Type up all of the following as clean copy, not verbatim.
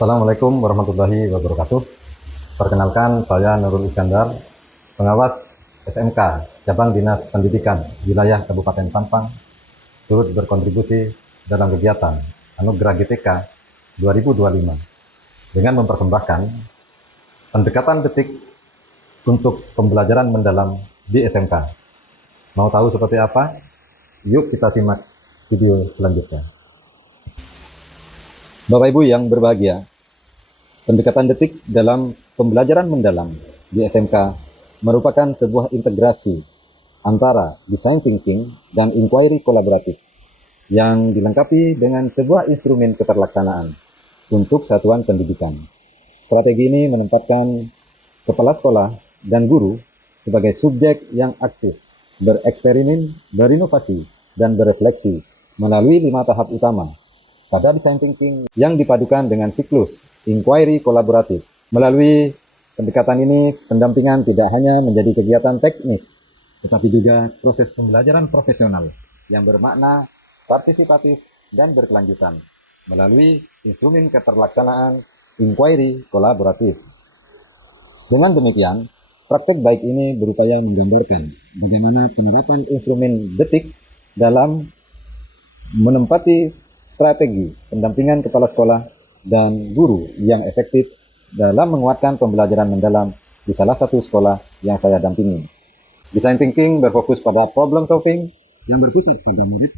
Assalamualaikum warahmatullahi wabarakatuh. Perkenalkan, saya Nurul Iskandar, pengawas SMK Cabang Dinas Pendidikan Wilayah Kabupaten Sampang, turut berkontribusi dalam kegiatan Anugerah GTK 2025 dengan mempersembahkan pendekatan detik untuk pembelajaran mendalam di SMK. Mau tahu seperti apa? Yuk kita simak video selanjutnya. Bapak Ibu yang berbahagia, pendekatan detik dalam pembelajaran mendalam di SMK merupakan sebuah integrasi antara design thinking dan inquiry kolaboratif yang dilengkapi dengan sebuah instrumen keterlaksanaan untuk satuan pendidikan. Strategi ini menempatkan kepala sekolah dan guru sebagai subjek yang aktif, bereksperimen, berinovasi, dan berefleksi melalui 5 tahap utama pada design thinking yang dipadukan dengan siklus inquiry kolaboratif. Melalui pendekatan ini, pendampingan tidak hanya menjadi kegiatan teknis, tetapi juga proses pembelajaran profesional yang bermakna partisipatif dan berkelanjutan melalui instrumen keterlaksanaan inquiry kolaboratif. Dengan demikian, praktek baik ini berupaya menggambarkan bagaimana penerapan instrumen detik dalam menempati strategi pendampingan kepala sekolah dan guru yang efektif dalam menguatkan pembelajaran mendalam di salah satu sekolah yang saya dampingi. Design thinking berfokus pada problem solving yang berpusat pada murid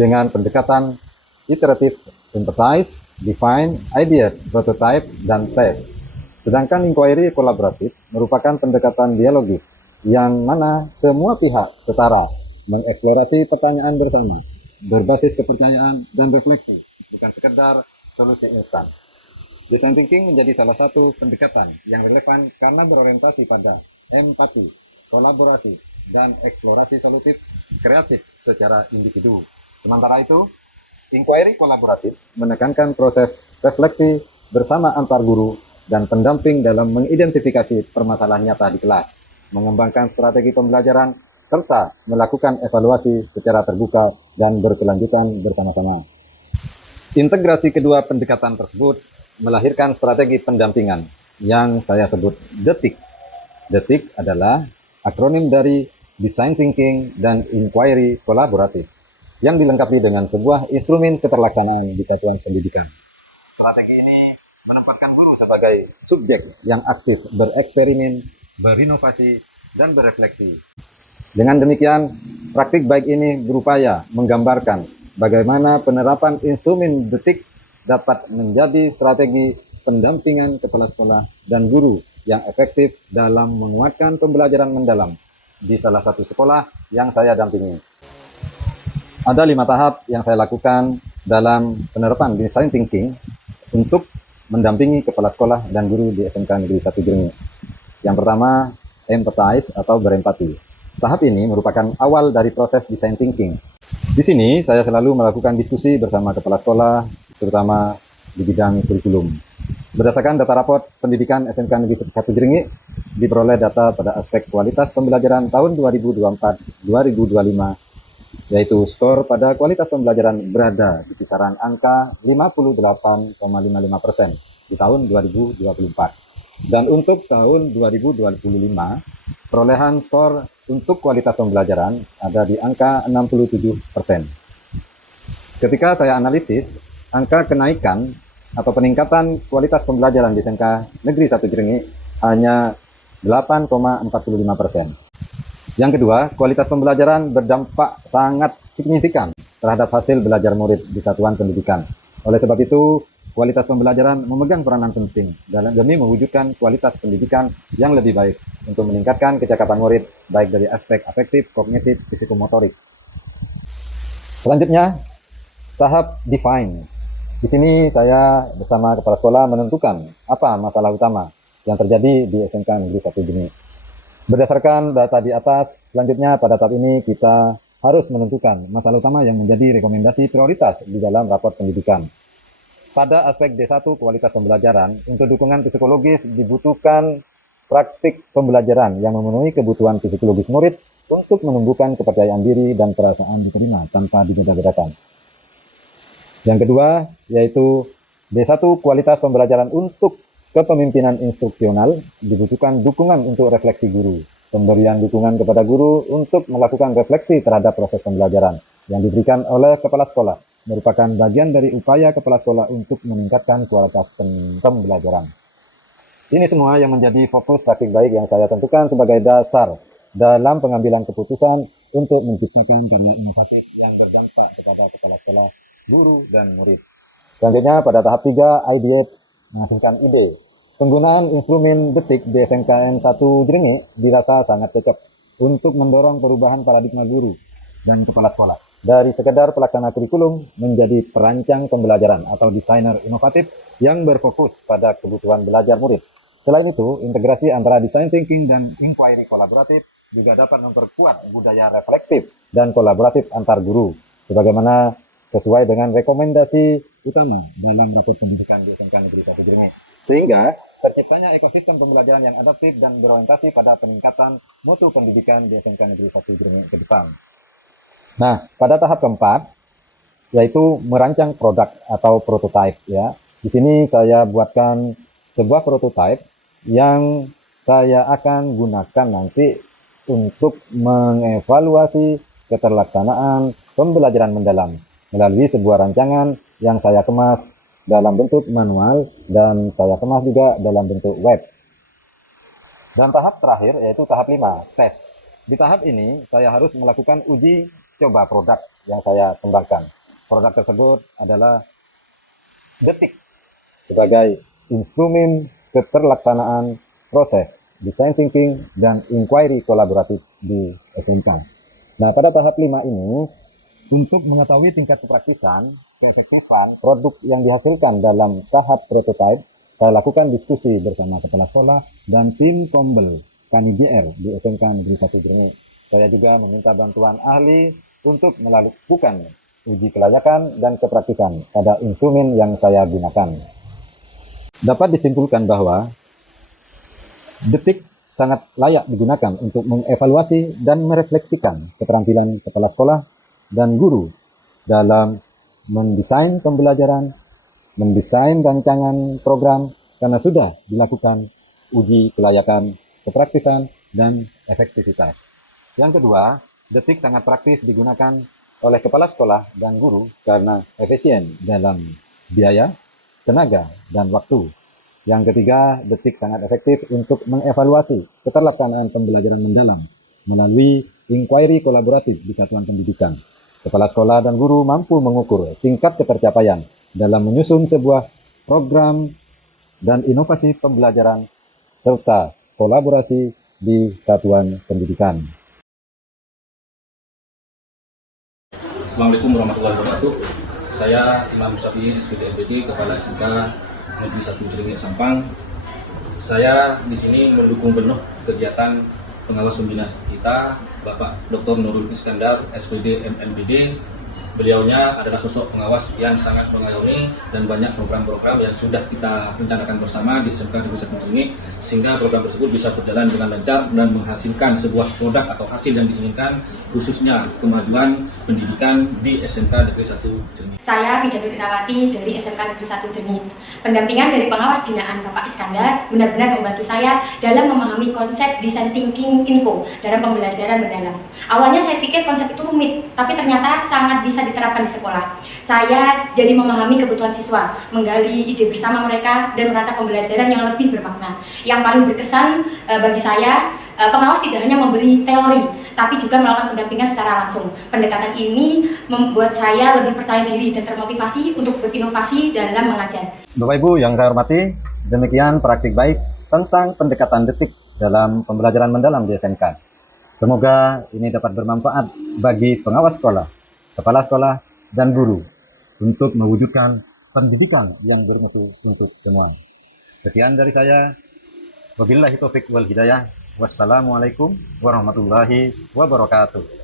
dengan pendekatan iteratif, empathize, define, idea, prototype, dan test. Sedangkan inquiry kolaboratif merupakan pendekatan dialogis yang mana semua pihak setara mengeksplorasi pertanyaan bersama, berbasis kepercayaan dan refleksi, bukan sekedar solusi instan. Design thinking menjadi salah satu pendekatan yang relevan karena berorientasi pada empati, kolaborasi, dan eksplorasi solutif kreatif secara individu. Sementara itu, inquiry kolaboratif menekankan proses refleksi bersama antar guru dan pendamping dalam mengidentifikasi permasalahan nyata di kelas, mengembangkan strategi pembelajaran, serta melakukan evaluasi secara terbuka dan berkelanjutan bersama-sama. Integrasi kedua pendekatan tersebut melahirkan strategi pendampingan yang saya sebut DETIK. DETIK adalah akronim dari Design Thinking dan Inquiry Kolaboratif yang dilengkapi dengan sebuah instrumen keterlaksanaan di satuan pendidikan. Strategi ini menempatkan guru sebagai subjek yang aktif bereksperimen, berinovasi, dan berefleksi. Dengan demikian, praktik baik ini berupaya menggambarkan bagaimana penerapan instrumen detik dapat menjadi strategi pendampingan kepala sekolah dan guru yang efektif dalam menguatkan pembelajaran mendalam di salah satu sekolah yang saya dampingi. Ada 5 tahap yang saya lakukan dalam penerapan design thinking untuk mendampingi kepala sekolah dan guru di SMK Negeri 1 Jrengi. Yang pertama, empathize atau berempati. Tahap ini merupakan awal dari proses design thinking. Di sini saya selalu melakukan diskusi bersama kepala sekolah, terutama di bidang kurikulum. Berdasarkan data raport pendidikan SMK Negeri 1 Jrengi, diperoleh data pada aspek kualitas pembelajaran tahun 2024-2025, yaitu skor pada kualitas pembelajaran berada di kisaran angka 58,55% di tahun 2024. Dan untuk tahun 2025, perolehan skor untuk kualitas pembelajaran ada di angka 67%. Ketika saya analisis, angka kenaikan atau peningkatan kualitas pembelajaran di SMK Negeri 1 Jrengi hanya 8,45%. Yang kedua, kualitas pembelajaran berdampak sangat signifikan terhadap hasil belajar murid di satuan pendidikan. Oleh sebab itu, kualitas pembelajaran memegang peranan penting demi mewujudkan kualitas pendidikan yang lebih baik untuk meningkatkan kecakapan murid baik dari aspek afektif, kognitif, psikomotorik. Selanjutnya, tahap define. Di sini saya bersama kepala sekolah menentukan apa masalah utama yang terjadi di SMK Negeri 1 Jrengi. Berdasarkan data di atas, selanjutnya pada tahap ini kita harus menentukan masalah utama yang menjadi rekomendasi prioritas di dalam raport pendidikan. Pada aspek D1 kualitas pembelajaran, untuk dukungan psikologis dibutuhkan praktik pembelajaran yang memenuhi kebutuhan psikologis murid untuk menumbuhkan kepercayaan diri dan perasaan diterima tanpa dibeda-bedakan. Yang kedua, yaitu D1 kualitas pembelajaran untuk kepemimpinan instruksional dibutuhkan dukungan untuk refleksi guru. Pemberian dukungan kepada guru untuk melakukan refleksi terhadap proses pembelajaran yang diberikan oleh kepala sekolah merupakan bagian dari upaya kepala sekolah untuk meningkatkan kualitas pembelajaran. Ini semua yang menjadi fokus praktik baik yang saya tentukan sebagai dasar dalam pengambilan keputusan untuk menciptakan karya inovatif yang berdampak kepada kepala sekolah, guru, dan murid. Selanjutnya pada tahap 3, ideate menghasilkan ide. Penggunaan instrumen detik di SMKN 1 Jrengik dirasa sangat cocok untuk mendorong perubahan paradigma guru dan kepala sekolah dari sekedar pelaksana kurikulum menjadi perancang pembelajaran atau desainer inovatif yang berfokus pada kebutuhan belajar murid. Selain itu, integrasi antara design thinking dan inquiry kolaboratif juga dapat memperkuat budaya reflektif dan kolaboratif antar guru, sebagaimana sesuai dengan rekomendasi utama dalam rapor pendidikan di SMK Negeri 1 Jrengik. Sehingga terciptanya ekosistem pembelajaran yang adaptif dan berorientasi pada peningkatan mutu pendidikan di SMK Negeri 1 Jrengik ke depan. Nah, pada tahap keempat, yaitu merancang produk atau prototype ya. Di sini saya buatkan sebuah prototype yang saya akan gunakan nanti untuk mengevaluasi keterlaksanaan pembelajaran mendalam melalui sebuah rancangan yang saya kemas dalam bentuk manual dan saya kemas juga dalam bentuk web. Dan tahap terakhir yaitu tahap 5, tes. Di tahap ini saya harus melakukan uji coba produk yang saya kembangkan. Produk tersebut adalah detik sebagai instrumen keterlaksanaan proses design thinking dan inquiry kolaboratif di SMK. Nah, pada tahap 5 ini, untuk mengetahui tingkat kepraktisan, keefektifan produk yang dihasilkan dalam tahap prototype, saya lakukan diskusi bersama kepala sekolah dan tim Kombel KNIBR di SMK Negeri 1 Jrengik. Saya juga meminta bantuan ahli untuk melakukan uji kelayakan dan kepraktisan pada instrumen yang saya gunakan. Dapat disimpulkan bahwa detik sangat layak digunakan untuk mengevaluasi dan merefleksikan keterampilan kepala sekolah dan guru dalam mendesain pembelajaran, mendesain rancangan program, karena sudah dilakukan uji kelayakan, kepraktisan, dan efektivitas. Yang kedua, detik sangat praktis digunakan oleh kepala sekolah dan guru karena efisien dalam biaya, tenaga, dan waktu. Yang ketiga, detik sangat efektif untuk mengevaluasi keterlaksanaan pembelajaran mendalam melalui inquiry kolaboratif di satuan pendidikan. Kepala sekolah dan guru mampu mengukur tingkat ketercapaian dalam menyusun sebuah program dan inovasi pembelajaran serta kolaborasi di satuan pendidikan. Assalamualaikum warahmatullahi wabarakatuh. Saya Imam Syafi'i, SPD MPD, Kepala SMK Negeri 1 Jrengik Sampang. Saya di sini mendukung penuh kegiatan pengawas pembina kita, Bapak Dr. Nurul Iskandar, SPD MNBD. Beliaunya adalah sosok pengawas yang sangat mengayomi dan banyak program-program yang sudah kita rencanakan bersama di SMK Negeri 1 Jrengik, sehingga program tersebut bisa berjalan dengan lancar dan menghasilkan sebuah produk atau hasil yang diinginkan, khususnya kemajuan pendidikan di SMK Negeri 1 Jrengik. Saya Fidatul Irawati dari SMK Negeri 1 Jrengik. Pendampingan dari pengawas binaan Bapak Iskandar benar-benar membantu saya dalam memahami konsep design thinking info dalam pembelajaran mendalam. Awalnya saya pikir konsep itu rumit, tapi ternyata sangat bisa diterapkan di sekolah. Saya jadi memahami kebutuhan siswa, menggali ide bersama mereka, dan merancang pembelajaran yang lebih bermakna. Yang paling berkesan bagi saya, pengawas tidak hanya memberi teori, tapi juga melakukan pendampingan secara langsung. Pendekatan ini membuat saya lebih percaya diri dan termotivasi untuk berinovasi dalam mengajar. Bapak Ibu yang saya hormati, demikian praktik baik tentang pendekatan detik dalam pembelajaran mendalam di SMK. Semoga ini dapat bermanfaat bagi pengawas sekolah, kepala sekolah, dan guru untuk mewujudkan pendidikan yang bermutu untuk semua. Sekian dari saya. Wabillahi taufiq wal hidayah. Wassalamualaikum warahmatullahi wabarakatuh.